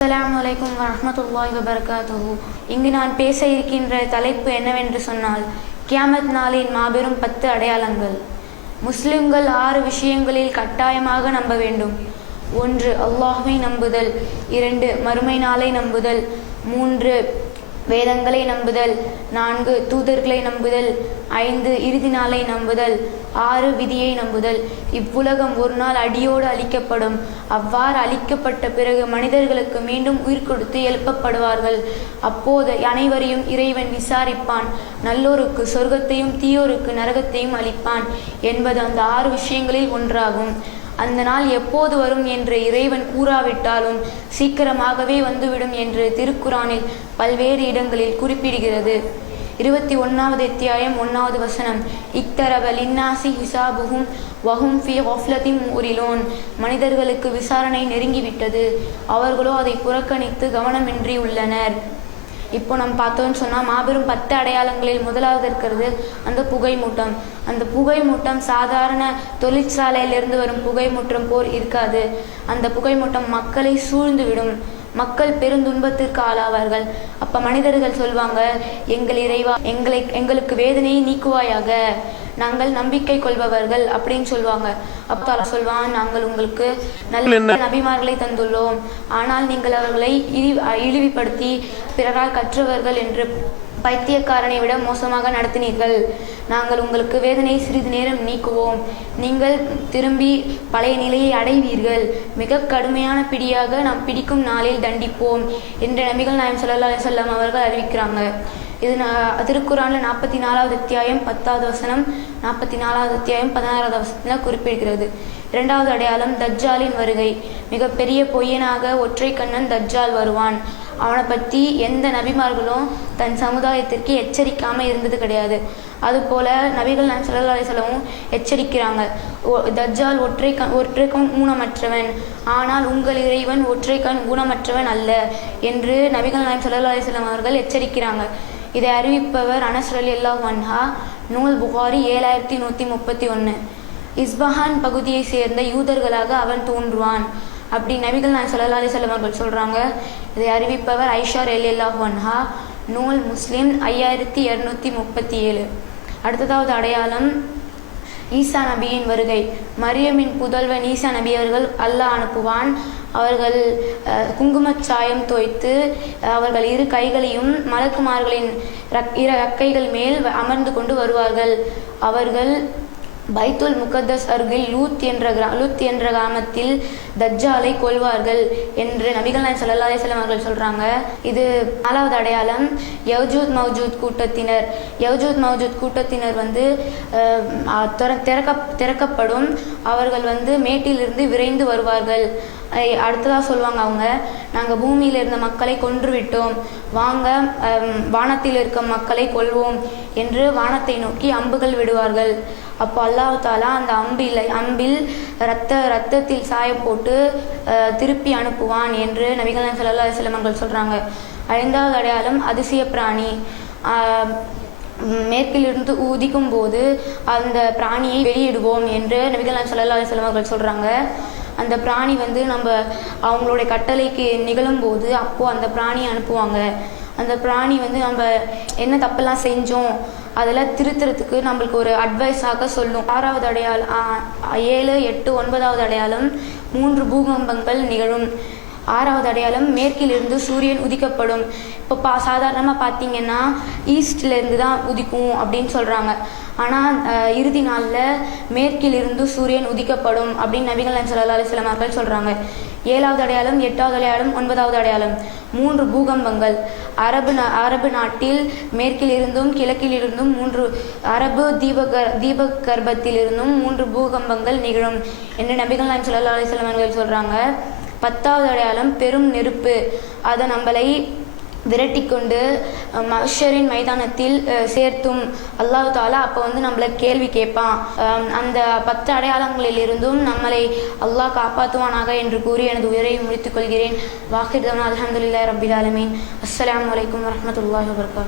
அஸ்ஸலாமு வலைக்கம் வரஹ்மத்துல்லாஹி வபர்காத்து இங்கு நான் பேச இருக்கின்ற தலைப்பு என்னவென்று சொன்னால் கியாமத் நாளின் மாபெரும் பத்து அடையாளங்கள். முஸ்லிம்கள் ஆறு விஷயங்களில் கட்டாயமாக நம்ப வேண்டும். ஒன்று அல்லாஹை நம்புதல். இரண்டு மறுமை நாளை நம்புதல். மூன்று வேதங்களை நம்புதல். நான்கு தூதர்களை நம்புதல். ஐந்து இறுதி நாளை நம்புதல். ஆறு விதியை நம்புதல். இவ்வுலகம் ஒரு நாள் அடியோடு அழிக்கப்படும். அவ்வாறு அழிக்கப்பட்ட பிறகு மனிதர்களுக்கு மீண்டும் உயிர் கொடுத்து எழுப்பப்படுவார்கள். அப்போது அனைவரையும் இறைவன் விசாரிப்பான். நல்லோருக்கு சொர்க்கத்தையும் தீயோருக்கு நரகத்தையும் அளிப்பான் என்பது அந்த ஆறு விஷயங்களில் ஒன்றாகும். அந்த நாள் எப்போது வரும் என்று இறைவன் கூறாவிட்டாலும் சீக்கிரமாகவே வந்துவிடும் என்று திருக்குரானில் பல்வேறு இடங்களில் குறிப்பிடுகிறது. இருபத்தி ஒன்றாவது அத்தியாயம் ஒன்றாவது வசனம். இக்தரப லின்னாசி ஹிசாபுகும் வஹும் ஃபி ஒஃப்லத்தின் ஊரிலோன். மனிதர்களுக்கு விசாரணை நெருங்கிவிட்டது. அவர்களோ அதை புறக்கணித்து கவனமின்றி உள்ளனர். இப்போ நம்ம பார்த்தோம்னு சொன்னால் மாபெரும் பத்து அடையாளங்களில் முதலாவது இருக்கிறது அந்த புகை மூட்டம் அந்த புகை மூட்டம் சாதாரண தொழிற்சாலையிலிருந்து வரும் புகை மூட்டம் போல் இருக்காது. அந்த புகை மூட்டம் மக்களை சூழ்ந்து விடும் மக்கள் பெருந்துன்பத்திற்கு ஆளாவார்கள். அப்ப மனிதர்கள் சொல்வாங்க எங்கள் இறைவா எங்களை எங்களுக்கு வேதனையை நீக்குவாயாக. நாங்கள் நம்பிக்கை கொள்பவர்கள் அப்படின்னு சொல்லுவாங்க அப்போ சொல்வான் நாங்கள் உங்களுக்கு நல்ல நபிமார்களை தந்துள்ளோம். ஆனால் நீங்கள் அவர்களை இழி இழிவுபடுத்தி பிறரால் கற்றவர்கள் என்று பைத்தியக்காரனை விட மோசமாக நடத்தினீர்கள். நாங்கள் உங்களுக்கு வேதனை சிறிது நேரம் நீக்குவோம். நீங்கள் திரும்பி பழைய நிலையை அடைவீர்கள். மிக கடுமையான பிடியாக நாம் பிடிக்கும் நாளில் தண்டிப்போம் என்று நபிகள் நாயம் ஸல்லல்லாஹு அலைஹி அவர்கள் அறிவிக்கிறாங்க. இது நா- நாற்பத்தி நாலாவது அத்தியாயம் பத்தாவது வசனம் நாற்பத்தி நாலாவது அத்தியாயம் பதினாறாவது வசனத்தில் குறிப்பிடுகிறது. இரண்டாவது அடையாளம் தஜ்ஜாலின் வருகை. மிகப்பெரிய பொய்யனாக ஒற்றை கண்ணன் தஜ்ஜால் வருவான். அவனை பற்றி எந்த நபிமார்களும் தன் சமுதாயத்திற்கு எச்சரிக்காமல் இருந்தது கிடையாது. அதுபோல நபிகள் நான் ஸல்லல்லாஹு அலைஹி எச்சரிக்கிறாங்க. ஒ- தஜ்ஜால் ஒற்றை கண் ஒற்றை கண் ஊனமற்றவன். ஆனால் உங்கள் இறைவன் ஒற்றை கண் ஊனமற்றவன் அல்ல என்று நபிகள் நாயம் ஸல்லல்லாஹு அலைஹி அவர்கள் எச்சரிக்கிறாங்க. இதை அறிவிப்பவர் அனஸ்ர் அலி அல்லா வன்ஹா நூல் புகாரி ஏழாயிரத்தி நூற்றி முப்பத்தி ஒன்று இஸ்பஹான் பகுதியை சேர்ந்த யூதர்களாக அவன் தோன்றுவான். அப்படி நபிகள் நான் ஸல்லல்லாஹு அலைஹி அவர்கள் சொல்கிறாங்க இதை அறிவிப்பவர் ஐஷா எல்லில்லா ஒன்ஹா நூல் முஸ்லிம் ஐயாயிரத்தி இரநூத்தி முப்பத்தி ஏழு அடுத்ததாவது அடையாளம் ஈசா நபியின் வருகை. மரியமின் புதல்வன் ஈசா நபி அவர்கள் அல்லாஹ் அனுப்புவான். அவர்கள் குங்குமச்சாயம் சாயம் தோய்த்து அவர்கள் இரு கைகளையும் மலக்குமார்களின் ரக் இரு ரக்கைகள் மேல் அமர்ந்து கொண்டு வருவார்கள். அவர்கள் பைத்துல் முகத்தஸ் அருகில் லூத் என்ற கிரா லூத் என்ற கிராமத்தில் தஜ்ஜாலை கொல்வார்கள் என்று நபிகள் நாயன் ஸல்லல்லாஹு அலிஸ்லாம் அவர்கள் சொல்கிறாங்க இது நாலாவது அடையாளம். யவ்ஜூத் மௌஜூத் கூட்டத்தினர். யவ்ஜூத் மௌஜூத் கூட்டத்தினர் வந்து திற- திறக்க திறக்கப்படும். அவர்கள் வந்து மேட்டிலிருந்து விரைந்து வருவார்கள். அடுத்ததாக சொல்லுவாங்க அவங்க நாங்கள் பூமியில் இருந்த மக்களை கொன்று விட்டோம் வாங்க வானத்தில் இருக்கும் மக்களை கொல்வோம் என்று வானத்தை நோக்கி அம்புகள் விடுவார்கள். அப்போ அல்லாஹ் தாலா அந்த அம்பில் அம்பில் ரத்த ரத்தத்தில் சாய போட்டு திருப்பி அனுப்புவான் என்று நபிகள் நாயகம் ஸல்லல்லாஹு சொல்கிறாங்க ஐந்தாவது அடையாளம் அதிசய பிராணி. மேற்கிலிருந்து ஊதிக்கும் போது அந்த பிராணியை வெளியிடுவோம் என்று நபிகள் நாயகம் ஸல்லல்லாஹு சொல்கிறாங்க அந்த பிராணி வந்து நம்ம அவங்களுடைய கட்டளைக்கு நிகழும்போது அப்போது அந்த பிராணியை அனுப்புவாங்க. அந்த பிராணி வந்து நம்ம என்ன தப்பெல்லாம் செஞ்சோம் அதெல்லாம் திருத்துறதுக்கு நம்மளுக்கு ஒரு அட்வைஸாக சொல்லும். ஆறாவது அடையாளம் ஏழு எட்டு ஒன்பதாவது அடையாளம் மூன்று பூகம்பங்கள் நிகழும். ஆறாவது அடையாளம் மேற்கிலிருந்து சூரியன் உதிக்கப்படும். இப்போ பா சாதாரணமாக பார்த்தீங்கன்னா ஈஸ்ட்லேருந்து தான் உதிக்கும் அப்படின்னு சொல்கிறாங்க ஆனால் இறுதி நாளில் மேற்கிலிருந்து சூரியன் உதிக்கப்படும் அப்படின்னு நபிகள் நாயகம் ஸல்லல்லாஹு அவர்கள் சொல்கிறாங்க ஏழாவது அடையாளம் எட்டாவது அடையாளம் ஒன்பதாவது அடையாளம். மூன்று பூகம்பங்கள். அரபு நா அரபு நாட்டில் மேற்கிலிருந்தும் கிழக்கிலிருந்தும் மூன்று அரபு தீபகர் தீபகற்பத்திலிருந்தும் மூன்று பூகம்பங்கள் நிகழும் என்று நபிகள் நாயம் ஸல்லல்லாஹு அலிஸ்லாம் அவர்கள் சொல்கிறாங்க பத்தாவது அடையாளம் பெரும் நெருப்பு. அதை நம்மளை விரட்டி கொண்டு மஷரின் மைதானத்தில் சேர்த்தும். அல்லாஹு தாலா அப்போ வந்து நம்மளை கேள்வி கேட்பான். அந்த பத்து அடையாளங்களில் இருந்தும் நம்மளை அல்லாஹ் காப்பாற்றுவானாக என்று கூறி எனது உயிரை முடித்துக் கொள்கிறேன். வாக்கிர்தவன் அலமதுல்லா ரபில் ஆலமீன். அஸ்ஸலாமு அலைக்கும் வரஹ்மத்துல்லாஹி